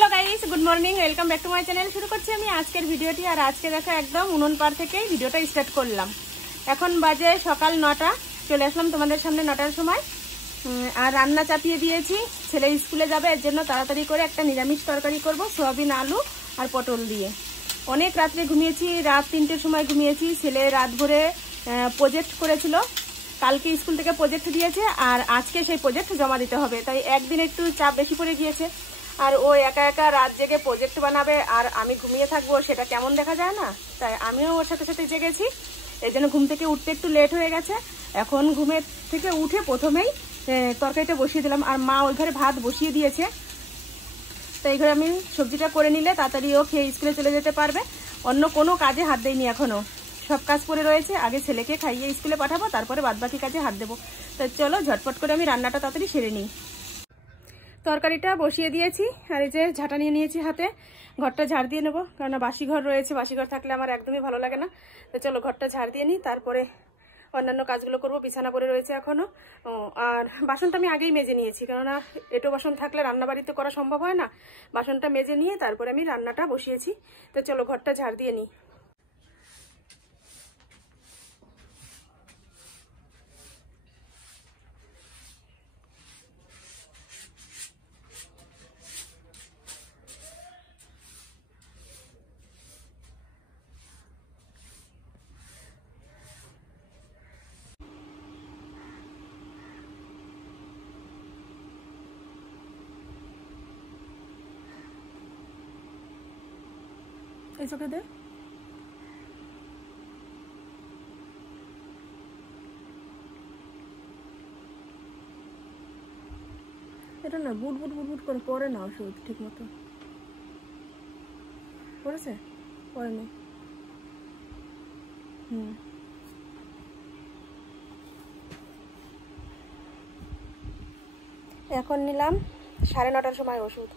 Hello guys, good morning, welcome back to my channel. शुरू करছি আমি আজকের ভিডিওটি। আর আজকে দেখো একদম উনুন পার থেকেই ভিডিওটা স্টার্ট করলাম। এখন বাজে সকাল 9টা। চলে আসলাম তোমাদের সামনে 9টার সময়। আর রান্না চাপিয়ে দিয়েছি, ছেলে স্কুলে যাবে, এর জন্য তাড়াতাড়ি করে একটা নিরামিষ তরকারি করব, সয়াবিন আলু আর পটল দিয়ে। অনেক রাত্রে ঘুমিয়েছি, রাত 3টের সময় ঘুমিয়েছি। ছেলে রাত ভরে প্রজেক্ট করেছিল, কালকে স্কুল থেকে প্রজেক্ট দিয়েছে আর আজকে সেই প্রজেক্ট জমা দিতে হবে, তাই একদিন একটু চাপ বেশি পড়ে গিয়েছে। আর ও একা একা রাত জেগে প্রজেক্ট বানাবে আর আমি ঘুমিয়ে থাকবো, সেটা কেমন দেখা যায় না? তাই আমিও ওর সাথে সাথে জেগেছি, এই জন্য ঘুম থেকে উঠতে একটু লেট হয়ে গেছে। এখন ঘুমের থেকে উঠে প্রথমেই তরকারিটা বসিয়ে দিলাম, আর মা ওই ঘরে ভাত বসিয়ে দিয়েছে। তো এই ঘরে আমি সবজিটা করে নিলে তাড়াতাড়ি ও খেয়ে স্কুলে চলে যেতে পারবে। অন্য কোনো কাজে হাত দেয়নি এখনো, সব কাজ পড়ে রয়েছে। আগে ছেলেকে খাইয়ে স্কুলে পাঠাবো, তারপরে বাদবাকি কাজে হাত দেবো। তো চলো ঝটপট করে আমি রান্নাটা তাড়াতাড়ি সেরে নিই। তরকারিটা বসিয়ে দিয়েছি, আর এই যে ঝাঁটা নিয়ে নিয়েছি হাতে। ঘরটা ঝাড় দিয়ে নেবো, কারণ বাসি ঘর রয়েছে, বাসি ঘর থাকলে আমার একদমই ভালো লাগে না। তো চলো ঘরটা ঝাড় দিয়ে নিই, তারপরে অন্যান্য কাজগুলো করবো। বিছানা পড়ে রয়েছে এখনো। আর বাসনটা আমি আগেই মেজে নিয়েছি, কেননা এঁটো বাসন থাকলে রান্নাবাড়িতে করা সম্ভব হয় না। বাসনটা মেজে নিয়ে তারপরে আমি রান্নাটা বসিয়েছি। তো চলো ঘরটা ঝাড় দিয়ে নিই। এই চোখে দে। এটা না বুট বুট বুট বুট করে পরে না, ওষুধ ঠিক মতো পড়েছে, পড়েনি। এখন নিলাম 9:30টার সময় ওষুধ।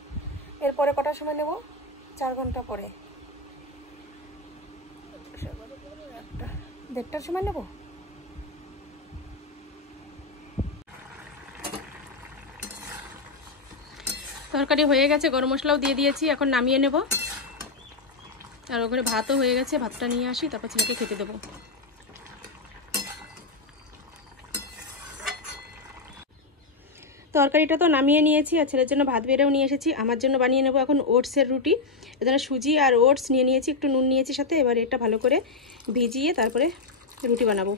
এরপরে কটার সময় নেব? 4 ঘন্টা পরে, 1:30টার সময় নেব। তরকারি হয়ে গেছে, গরম মশলাও দিয়ে দিয়েছি, এখন নামিয়ে নেব। আর ওখানে ভাতও হয়ে গেছে, ভাতটা নিয়ে আসি, তারপর ছেলেকে খেতে দেবো। তরকারিটা তো নামিয়ে নিয়েছি, আর ছেলের জন্য ভাত বেড়েও নিয়ে এসেছি। আমার জন্য বানিয়ে নেব এখন ওটসের রুটি। এজন্য সুজি আর ওটস নিয়ে নিয়েছি, একটু নুন নিয়েছি সাথে। এবার এটা ভালো করে ভিজিয়ে তারপরে রুটি বানাবো।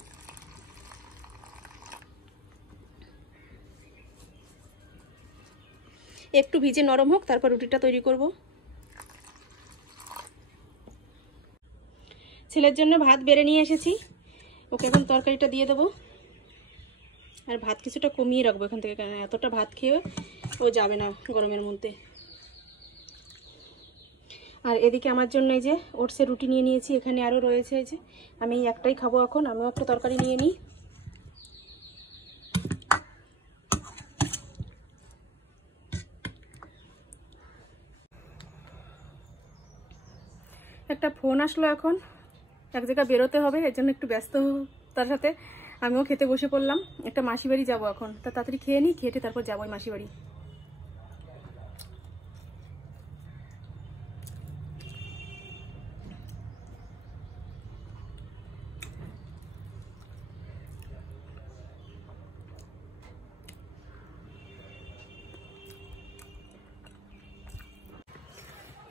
একটু ভিজে নরম হোক, তারপর রুটিটা তৈরি করব। ছেলের জন্য ভাত বেড়ে নিয়ে এসেছি, ওকে এখন তরকারিটা দিয়ে দেবো। আর ভাত কিছুটা কমিয়ে রাখবো এখান থেকে, কারণ এতটা ভাত খেয়ে ও যাবে না গরমের মধ্যে। আর এদিকে আমার জন্য এই যে ওটসের রুটি নিয়ে নিয়েছি, এখানে আরও রয়েছে। এই যে আমি একটাই খাবো এখন, আমিও একটা তরকারি নিয়ে নিই। একটা ফোন আসলো, এখন এক জায়গায় বেরোতে হবে, এর জন্য একটু ব্যস্ত তার সাথে আমিও খেতে বসে পড়লাম। একটা মাসি বাড়ি যাবো এখন, তা তাড়াতাড়ি খেয়ে নিই, খেটে তারপর যাবো ওই মাসি বাড়ি।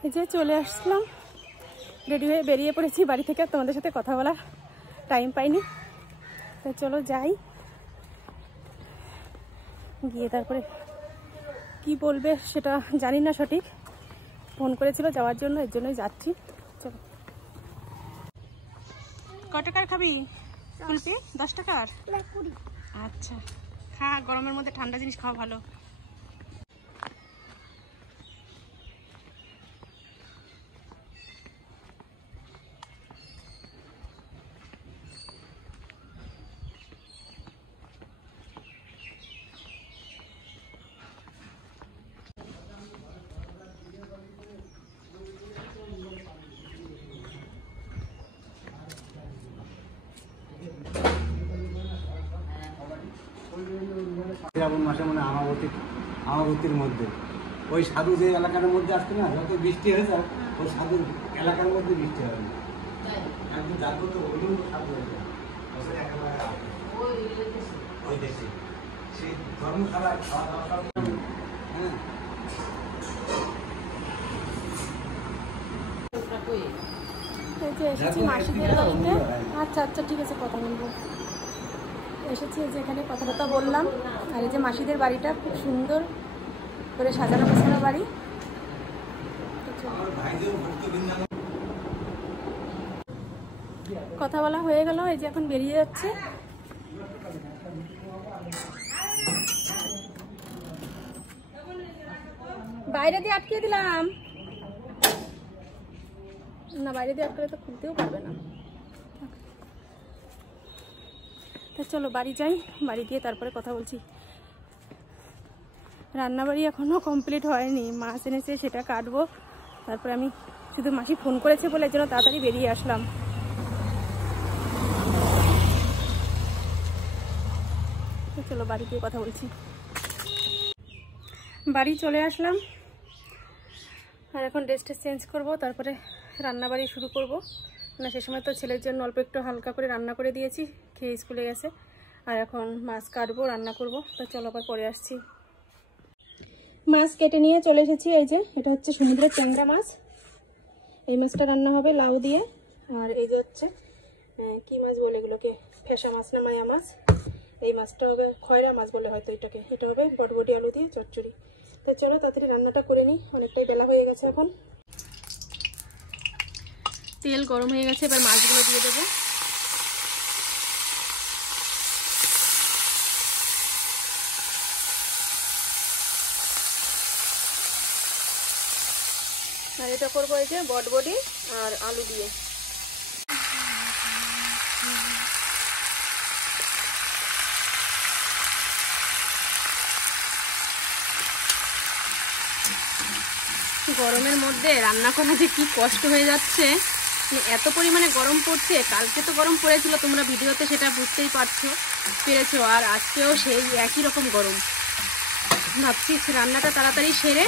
এই যে চলে আসলাম, রেডি হয়ে বেরিয়ে পড়েছি বাড়ি থেকে। তোমাদের সাথে কথা বলার টাইম পাইনি, তো চলো যাই, গিয়ে তারপরে কি বলবে সেটা জানি না সঠিক। ফোন করেছিল যাওয়ার জন্য, এর জন্যই যাচ্ছি। চলো। কত টাকার খাবি কুলপি? 10 টাকার? আচ্ছা খা, গরমের মধ্যে ঠান্ডা জিনিস খাওয়া ভালো। শ্রাবণ মাসে মানে আমাবতীর মধ্যে ওই সাধু যে এলাকার মধ্যে আসতো না, যত বৃষ্টি হয়েছে ওই সাধুর এলাকার মধ্যে বৃষ্টি হয় না, একদম জাগ্রত হলেও সাধু হয়ে যায় একেবারে ওই দেশে সেই ধর্ম খাওয়া দাওয়া। হ্যাঁ এসেছি মাসিদের বাড়িতে। আচ্ছা আচ্ছা ঠিক আছে, কথা বলবো। এসেছি যে এখানে কথা বললাম। আর এই যে মাসিদের বাড়িটা খুব সুন্দর করে সাজানো গোছানো বাড়ি। কথা বলা হয়ে গেল, এই যে এখন বেরিয়ে যাচ্ছে। বাইরে দিয়ে আটকে দিলাম না, বাইরে দিয়ে আটকে তো খুলতেও পারবে না। তা চলো বাড়ি যাই, বাড়ি গিয়ে তারপরে কথা বলছি। রান্নাবাড়ি এখনও কমপ্লিট হয়নি, মাছ এনেছে সেটা কাটবো। তারপরে আমি শুধু মাসি ফোন করেছে বলে যেন তাড়াতাড়ি বেরিয়ে আসলাম। চলো বাড়ি গিয়ে কথা বলছি। বাড়ি চলে আসলাম, আর এখন ড্রেসটা চেঞ্জ করব, তারপরে রান্নাবাড়ি শুরু করব। না সে সময় তো ছেলের জন্য অল্প একটু হালকা করে রান্না করে দিয়েছি, খেয়ে স্কুলে গেছে। আর এখন মাছ কাটবো, রান্না করব। তো চলো আবার পরে আসছি। মাছ কেটে নিয়ে চলে এসেছি। এই যে এটা হচ্ছে সমুদ্রের ট্যাংরা মাছ। এই মাছটা রান্না হবে লাউ দিয়ে। আর এই যে হচ্ছে কি মাছ বলে এগুলোকে, ফেসা মাছ না মায়া মাছ। এই মাছটা হবে খয়রা মাছ বলে হয়তো এটাকে। এটা হবে বটবটি আলু দিয়ে চচ্চড়ি। তো চলো তাড়াতাড়ি রান্নাটা করে নিই, অনেকটাই বেলা হয়ে গেছে। এখন তেল গরম হয়ে গেছে, এবার মাছগুলো দিয়ে দেবো। আর এটা করবো এই যে বটবটি আর আলু দিয়ে। গরমের মধ্যে রান্না করা যে কি কষ্ট হয়ে যাচ্ছে, এত পরিমাণে গরম পড়ছে। কালকে তো গরম পড়েছিল, তোমরা ভিডিওতে সেটা বুঝতেই পেরেছো। আর আজকেও সেই একই রকম গরম। ভাবছি রান্নাটা তাড়াতাড়ি সেরে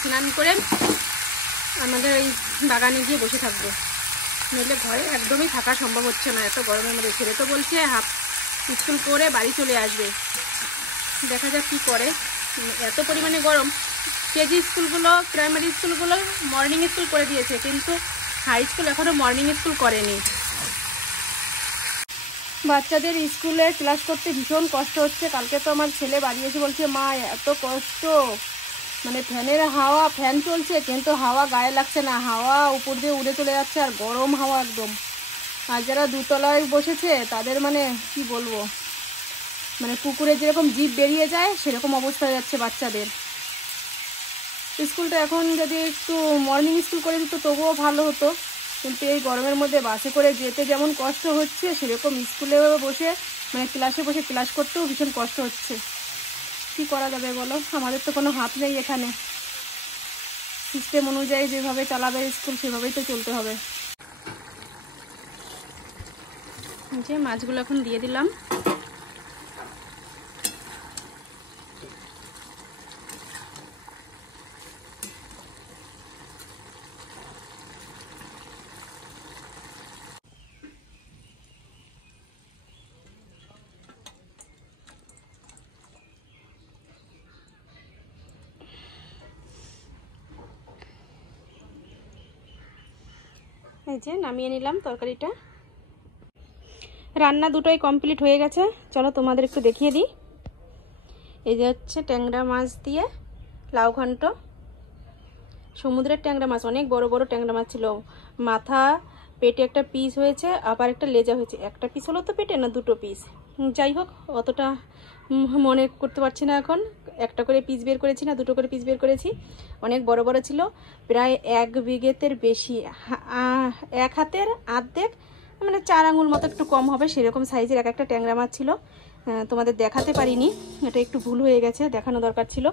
স্নান করে আমাদের ওই বাগানে গিয়ে বসে থাকবো, নইলে ঘরে একদমই থাকা সম্ভব হচ্ছে না এত গরমের মধ্যে। ছেলে তো বলছে হাফ স্কুল করে বাড়ি চলে আসবে, দেখা যাক কি করে। এত পরিমাণে গরম। কেজি স্কুলগুলো, প্রাইমারি স্কুলগুলো মর্নিং স্কুল করে দিয়েছে, কিন্তু হাই স্কুল এখনও মর্নিং স্কুল করেনি। বাচ্চাদের স্কুলে ক্লাস করতে ভীষণ কষ্ট হচ্ছে। কালকে তো আমার ছেলে বাড়ি এসে বলছে, মা এত কষ্ট, মানে ফ্যানের হাওয়া, ফ্যান চলছে কিন্তু হাওয়া গায়ে লাগছে না, হাওয়া উপর দিয়ে উড়ে চলে যাচ্ছে, আর গরম হাওয়া একদম। আর যারা দুতলায় বসেছে তাদের মানে কি বলবো, মানে পুকুরে যেরকম জিভ বেরিয়ে যায় সেরকম অবস্থা হয়ে যাচ্ছে বাচ্চাদের। স্কুলটা এখন যদি একটু মর্নিং স্কুল করে দিত তবুও ভালো হতো, কিন্তু এই গরমের মধ্যে বাসে করে যেতে যেমন কষ্ট হচ্ছে, সেরকম স্কুলে বসে মানে ক্লাসে বসে ক্লাস করতেও ভীষণ কষ্ট হচ্ছে। কি করা যাবে বলো, আমাদের তো কোনো হাত নেই এখানে। সিস্টেম অনুযায়ী যেভাবে চালাবে স্কুল সেভাবেই তো চলতে হবে। যে মাছগুলো এখন দিয়ে দিলাম। এই যে নামিয়ে নিলাম তরকারিটা। রান্না দুটোই কমপ্লিট হয়ে গেছে, চলো তোমাদের একটু দেখিয়ে দিই। এই যে হচ্ছে ট্যাংরা মাছ দিয়ে লাউ ঘন্ট। সমুদ্রের ট্যাংরা মাছ, অনেক বড় বড় ট্যাংরা মাছ ছিল। মাথা, পেটে একটা পিস হয়েছে, আবার একটা লেজা হয়েছে। একটা পিস হলো তো পেটে, না দুটো পিস, যাই হোক অতটা মনে করতে পারছি না এখন। একটা করে পিস বের করেছি না দুটো করে পিস বের করেছি। অনেক বড় বড় ছিল, প্রায় 1 বিঘেতের বেশি, 1 হাতের আর্ধেক, মানে 4 আঙুল মতো, একটু কম হবে সেরকম সাইজের এক একটা ট্যাংরা মাছ ছিল। তোমাদের দেখাতে পারিনি, এটা একটু ভুল হয়ে গেছে, দেখানো দরকার ছিল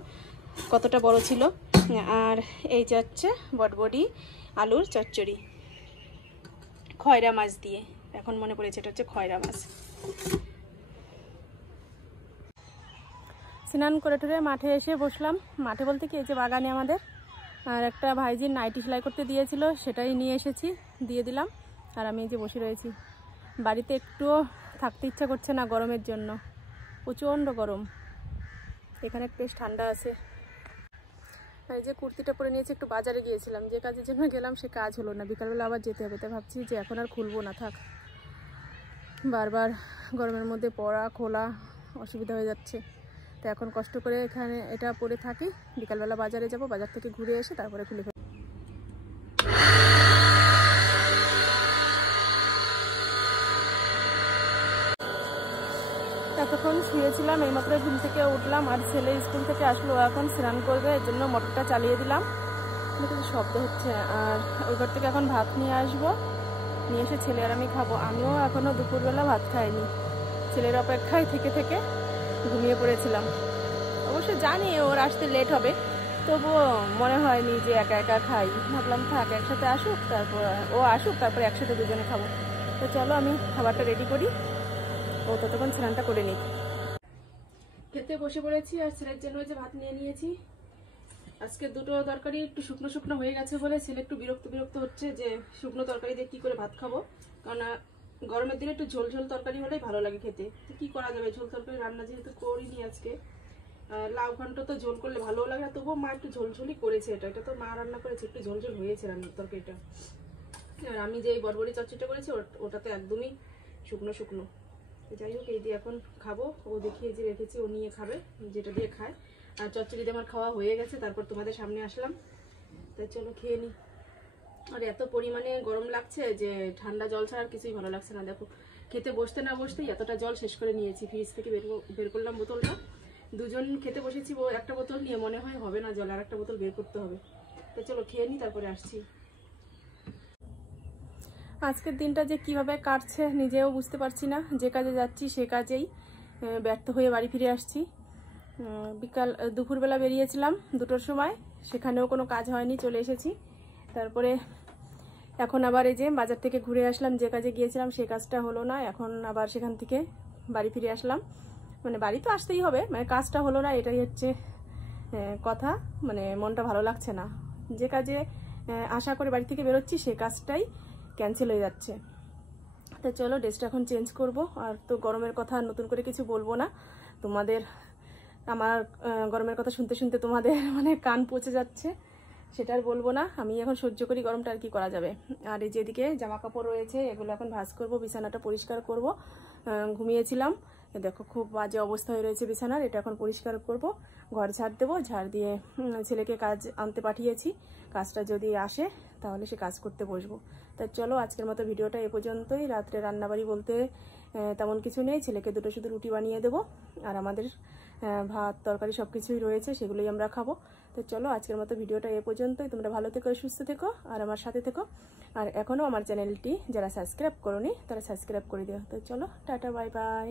কতটা বড় ছিল। আর এই যে হচ্ছে বটবটি আলুর চচ্চড়ি খয়রা মাছ দিয়ে। এখন মনে পড়েছে এটা হচ্ছে খয়রা মাছ। স্নান করে টরে মাঠে এসে বসলাম। মাঠে বলতে কি, এই যে বাগানে আমাদের, আর একটা ভাইজির নাইটি সেলাই করতে দিয়েছিল, সেটাই নিয়ে এসেছি, দিয়ে দিলাম। আর আমি এই যে বসে রয়েছি। বাড়িতে একটুও থাকতে ইচ্ছা করছে না গরমের জন্য, প্রচণ্ড গরম। এখানে বেশ ঠান্ডা আছে। এই যে কুর্তিটা পরে নিয়েছি, একটু বাজারে গিয়েছিলাম, যে কাজের জন্য গেলাম সে কাজ হলো না। বিকালবেলা আবার যেতে হবে, তাই ভাবছি যে এখন আর খুলবো না, থাক। বারবার গরমের মধ্যে পরা খোলা অসুবিধা হয়ে যাচ্ছে। তো এখন কষ্ট করে এখানে এটা পরে থাকি, বিকালবেলা বাজারে যাব, বাজার থেকে ঘুরে এসে তারপরে খুলে ফেলব। এতক্ষণ শুয়েছিলাম, এইমাত্র ঘুম থেকে উঠলাম। আর ছেলে স্কুল থেকে আসলো, এখন স্নান করবে, এর জন্য মোটরটা চালিয়ে দিলাম। কিন্তু শব্দ হচ্ছে। আর ওই ঘর থেকে এখন ভাত নিয়ে আসবো, নিয়ে এসে ছেলে আর আমি খাবো। আমিও এখনও দুপুরবেলা ভাত খাইনি, ছেলের অপেক্ষায় থেকে থেকে ঘুমিয়ে পড়েছিলাম। অবশ্য জানি ওর আসতে লেট হবে, তবুও মনে হয়নি যে একা একা খাই। ভাবলাম থাক, একসাথে আসুক, তারপর ও আসুক, তারপর একসাথে দুজনে খাবো। তো চলো আমি খাবারটা রেডি করি, ও ততক্ষণ স্নানটা করে নিই। খেতে বসে পড়েছি, আর ছেলের জন্য যে ভাত নিয়ে নিয়েছি। আজকে দুটো তরকারি একটু শুকনো শুকনো হয়ে গেছে বলে ছেলে একটু বিরক্ত হচ্ছে যে শুকনো তরকারি দিয়ে কি করে ভাত খাবো। কারণ গরমের দিনে একটু ঝোল ঝোল তরকারি হলেই ভালো লাগে খেতে। তো কি করা যাবে, ঝোল তরকারি রান্না যেহেতু করিনি আজকে। লাউ ঘন্ট তো ঝোল করলে ভালো লাগে না, তবুও মা একটু ঝোলঝোলই করেছে। এটা তো মা রান্না করেছে, একটু ঝোলঝোল হয়েছে রান্নার তরকারিটা। আর আমি যে বরবরি চচ্চড়িটা করেছি ওটা তো একদমই শুকনো শুকনো। যাই হোক, এই দিয়ে এখন খাবো। ও দেখিয়ে যে রেখেছি, ও নিয়ে খাবে যেটা দিয়ে খায়। আর চচ্চড়ি দিয়ে আমার খাওয়া হয়ে গেছে, তারপর তোমাদের সামনে আসলাম। তাই চলো খেয়ে নিই। আর এত পরিমাণে গরম লাগছে যে ঠান্ডা জল ছাড়া আর কিছুই ভালো লাগছে না। দেখো, খেতে বসতে না বসতেই এতটা জল শেষ করে নিয়েছি। ফ্রিজ থেকে বের করলাম বোতলটা, দুজন খেতে বসেছি, একটা বোতল নিয়ে মনে হয় হবে না জল, আর একটা বোতল বের করতে হবে। তো চলো খেয়ে নিই, তারপরে আসছি। আজকের দিনটা যে কিভাবে কাটছে নিজেও বুঝতে পারছি না। যে কাজে যাচ্ছি সে কাজেই ব্যর্থ হয়ে বাড়ি ফিরে আসছি। দুপুরবেলা বেরিয়েছিলাম 2টোর সময়, সেখানেও কোনো কাজ হয়নি, চলে এসেছি। তারপরে এখন আবার এই যে বাজার থেকে ঘুরে আসলাম, যে কাজে গিয়েছিলাম সে কাজটা হলো না। এখন আবার সেখান থেকে বাড়ি ফিরে আসলাম। মানে বাড়ি তো আসতেই হবে, মানে কাজটা হলো না, এটাই হচ্ছে কথা। মানে মনটা ভালো লাগছে না। যে কাজে আশা করে বাড়ি থেকে বেরোচ্ছি সে কাজটাই ক্যান্সেল হয়ে যাচ্ছে। তো চলো ড্রেসটা এখন চেঞ্জ করব। আর তো গরমের কথা নতুন করে কিছু বলবো না তোমাদের। আমার গরমের কথা শুনতে শুনতে তোমাদের মানে কান পচে যাচ্ছে, সেটা আর বলবো না। আমি এখন সহ্য করি গরমটা, আর কি করা যাবে। আর এই যেদিকে জামা কাপড় রয়েছে এগুলো এখন ভাঁজ করব, বিছানাটা পরিষ্কার করব। ঘুমিয়েছিলাম, দেখো খুব বাজে অবস্থা হয়ে রয়েছে বিছানার, এটা এখন পরিষ্কার করব। ঘর ঝাড় দেবো, ঝাড় দিয়ে ছেলেকে কাজ আনতে পাঠিয়েছি, কাজটা যদি আসে তাহলে সে কাজ করতে বসবো। তাই চলো আজকের মতো ভিডিওটা এ পর্যন্তই। রাত্রে রান্নাবাড়ি বলতে তেমন কিছু নেই, ছেলেকে দুটো শুধু রুটি বানিয়ে দেবো, আর আমাদের ভাত তরকারি সব কিছুই রয়েছে, সেগুলোই আমরা খাবো। তো চলো আজকের মতো ভিডিওটা এ পর্যন্তই। তোমরা ভালো থেকো, সুস্থ থেকো, আর আমার সাথে থেকো। আর এখনও আমার চ্যানেলটি যারা সাবস্ক্রাইব করোনি তারা সাবস্ক্রাইব করে দিও। তো চলো টাটা, বাই বাই।